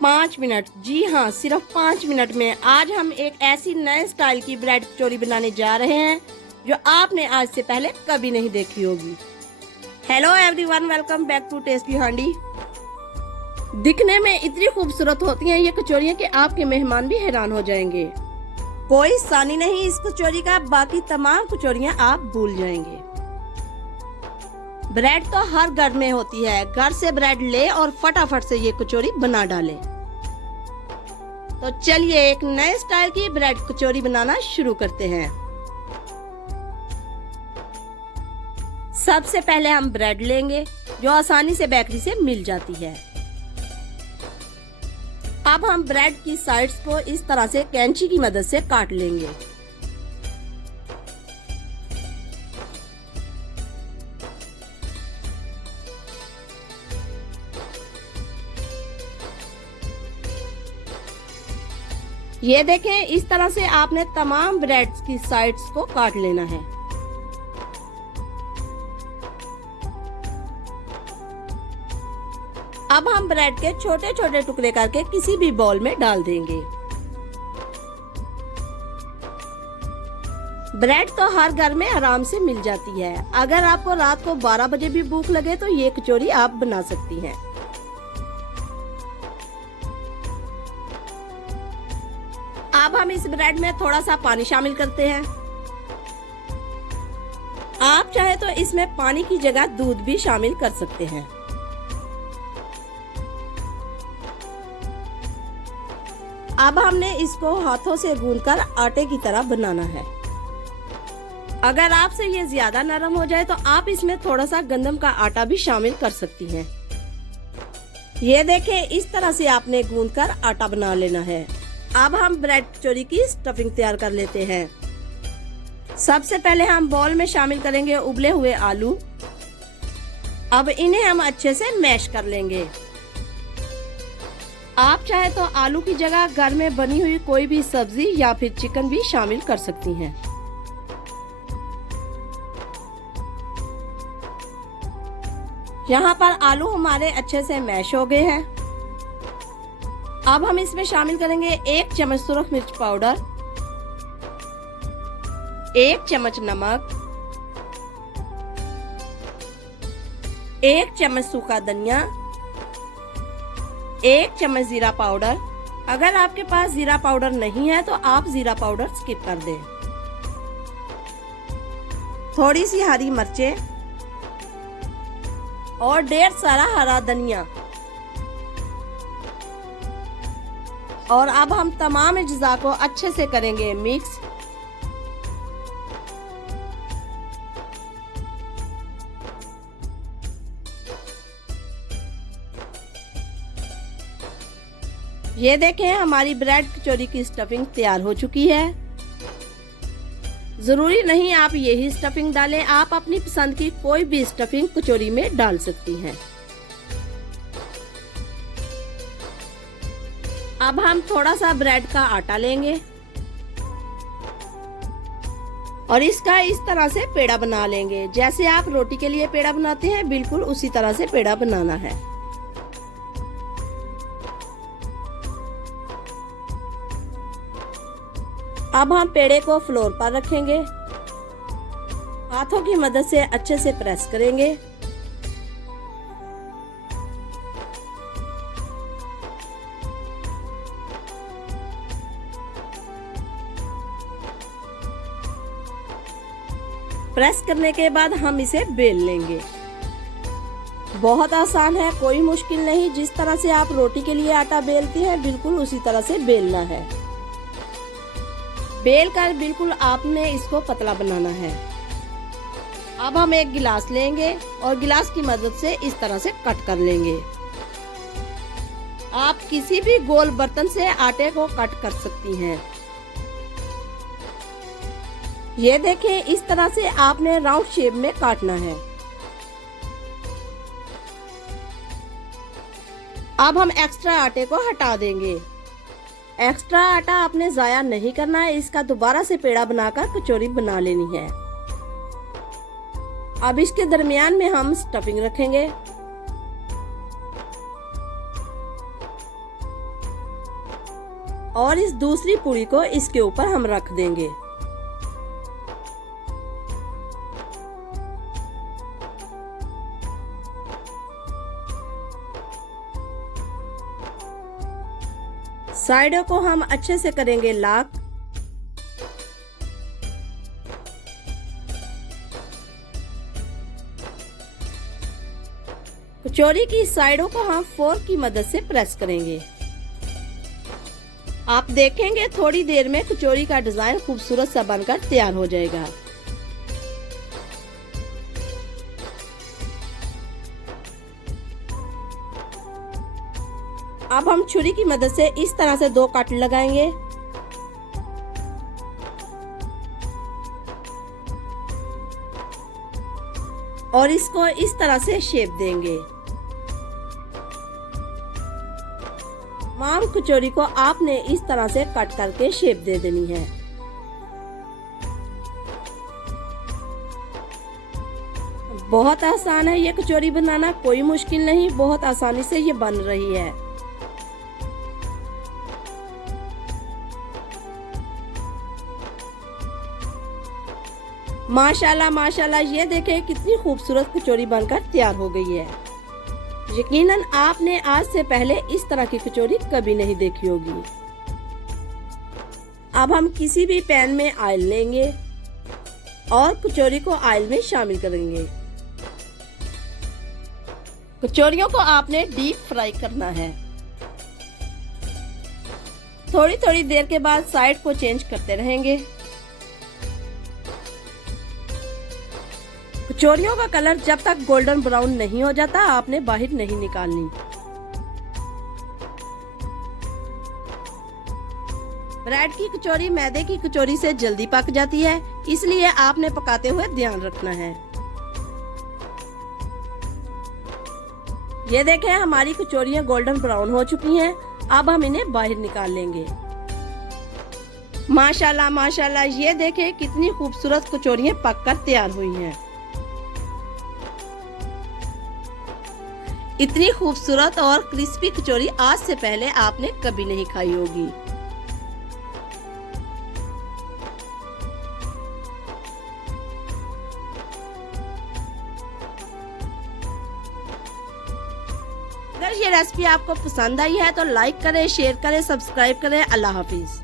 5 minute, जी हाँ सिर्फ 5 minute में आज हम एक ऐसी नए स्टाइल की ब्रेड कचौरी बनाने जा रहे हैं जो आपने आज से पहले कभी नहीं देखी होगी। Hello everyone, welcome back to Tasty Handi. दिखने में इतनी खूबसूरत होती हैं ये कचौरियाँ कि आपके मेहमान भी हैरान हो जाएंगे। कोई सानी नहीं इस कचौरी का, बाकी तमाम कचौरियाँ आप भूल जाएंगे। ब्रेड तो हर घर में होती है, घर से ब्रेड ले और फटाफट से ये कचौरी बना डाले। तो चलिए एक नए स्टाइल की ब्रेड कचौरी बनाना शुरू करते हैं। सबसे पहले हम ब्रेड लेंगे जो आसानी से बेकरी से मिल जाती है। अब हम ब्रेड की साइड्स को इस तरह से कैंची की मदद से काट लेंगे। ये देखें, इस तरह से आपने तमाम ब्रेड्स की साइड्स को काट लेना है। अब हम ब्रेड के छोटे छोटे टुकड़े करके किसी भी बाउल में डाल देंगे। ब्रेड तो हर घर में आराम से मिल जाती है। अगर आपको रात को 12 बजे भी भूख लगे तो ये कचौरी आप बना सकती हैं। अब हम इस ब्रेड में थोड़ा सा पानी शामिल करते हैं। आप चाहे तो इसमें पानी की जगह दूध भी शामिल कर सकते हैं। अब हमने इसको हाथों से गूंथकर आटे की तरह बनाना है। अगर आपसे ये ज्यादा नरम हो जाए तो आप इसमें थोड़ा सा गंदम का आटा भी शामिल कर सकती हैं। ये देखें, इस तरह से आपने गूंथकर आटा बना लेना है। अब हम ब्रेड कचौरी की स्टफिंग तैयार कर लेते हैं। सबसे पहले हम बाउल में शामिल करेंगे उबले हुए आलू। अब इन्हें हम अच्छे से मैश कर लेंगे। आप चाहे तो आलू की जगह घर में बनी हुई कोई भी सब्जी या फिर चिकन भी शामिल कर सकती हैं। यहाँ पर आलू हमारे अच्छे से मैश हो गए हैं। अब हम इसमें शामिल करेंगे 1 चम्मच सुरख मिर्च पाउडर, 1 चम्मच नमक, 1 चम्मच सूखा धनिया, 1 चम्मच जीरा पाउडर। अगर आपके पास जीरा पाउडर नहीं है तो आप जीरा पाउडर स्किप कर दें। थोड़ी सी हरी मिर्चें और ढेर सारा हरा धनिया। और अब हम तमाम अज्जा को अच्छे से करेंगे मिक्स। ये देखें, हमारी ब्रेड कचौरी की स्टफिंग तैयार हो चुकी है। जरूरी नहीं आप यही स्टफिंग डालें, आप अपनी पसंद की कोई भी स्टफिंग कचौरी में डाल सकती हैं। अब हम थोड़ा सा ब्रेड का आटा लेंगे और इसका इस तरह से पेड़ा बना लेंगे। जैसे आप रोटी के लिए पेड़ा बनाते हैं, बिल्कुल उसी तरह से पेड़ा बनाना है। अब हम पेड़े को फ्लोर पर रखेंगे, हाथों की मदद से अच्छे से प्रेस करेंगे। प्रेस करने के बाद हम इसे बेल लेंगे। बहुत आसान है, कोई मुश्किल नहीं। जिस तरह से आप रोटी के लिए आटा बेलते हैं, बिल्कुल उसी तरह से बेलना है। बेल कर बिल्कुल आपने इसको पतला बनाना है। अब हम एक गिलास लेंगे और गिलास की मदद से इस तरह से कट कर लेंगे। आप किसी भी गोल बर्तन से आटे को कट कर सकती हैं। ये देखें, इस तरह से आपने राउंड शेप में काटना है। अब हम एक्स्ट्रा आटे को हटा देंगे। एक्स्ट्रा आटा आपने जाया नहीं करना है, इसका दोबारा से पेड़ा बनाकर कचौरी बना लेनी है। अब इसके दरमियान में हम स्टफिंग रखेंगे। और इस दूसरी पूरी को इसके ऊपर हम रख देंगे। साइडों को हम अच्छे से करेंगे लॉक। कचौरी की साइडों को हम फोर्क की मदद से प्रेस करेंगे। आप देखेंगे थोड़ी देर में कचौरी का डिजाइन खूबसूरत सा बनकर तैयार हो जाएगा। अब हम छुरी की मदद से इस तरह से 2 कट लगाएंगे। और इसको इस तरह से शेप देंगे। तमाम कचौरी को आपने इस तरह से कट करके शेप दे देनी है। बहुत आसान है ये कचौरी बनाना, कोई मुश्किल नहीं, बहुत आसानी से ये बन रही है। माशाल्लाह माशाल्लाह, ये देखें कितनी खूबसूरत कचौरी बनकर तैयार हो गई है। यकीनन आपने आज से पहले इस तरह की कचौरी कभी नहीं देखी होगी। अब हम किसी भी पैन में ऑयल लेंगे और कचौरी को ऑयल में शामिल करेंगे। कचौरियों को आपने डीप फ्राई करना है। थोड़ी थोड़ी देर के बाद साइड को चेंज करते रहेंगे। कचौरियों का कलर जब तक गोल्डन ब्राउन नहीं हो जाता आपने बाहर नहीं निकालनी। ब्रेड की कचौरी मैदे की कचौरी से जल्दी पक जाती है, इसलिए आपने पकाते हुए ध्यान रखना है। ये देखें हमारी कचौरियां गोल्डन ब्राउन हो चुकी हैं। अब हम इन्हें बाहर निकाल लेंगे। माशाल्लाह माशाल्लाह, ये देखें कितनी खूबसूरत कचौरियां पककर तैयार हुई हैं। इतनी खूबसूरत और क्रिस्पी कचौरी आज से पहले आपने कभी नहीं खाई होगी। अगर ये रेसिपी आपको पसंद आई है तो लाइक करें, शेयर करें, सब्सक्राइब करें। अल्लाह हाफिज।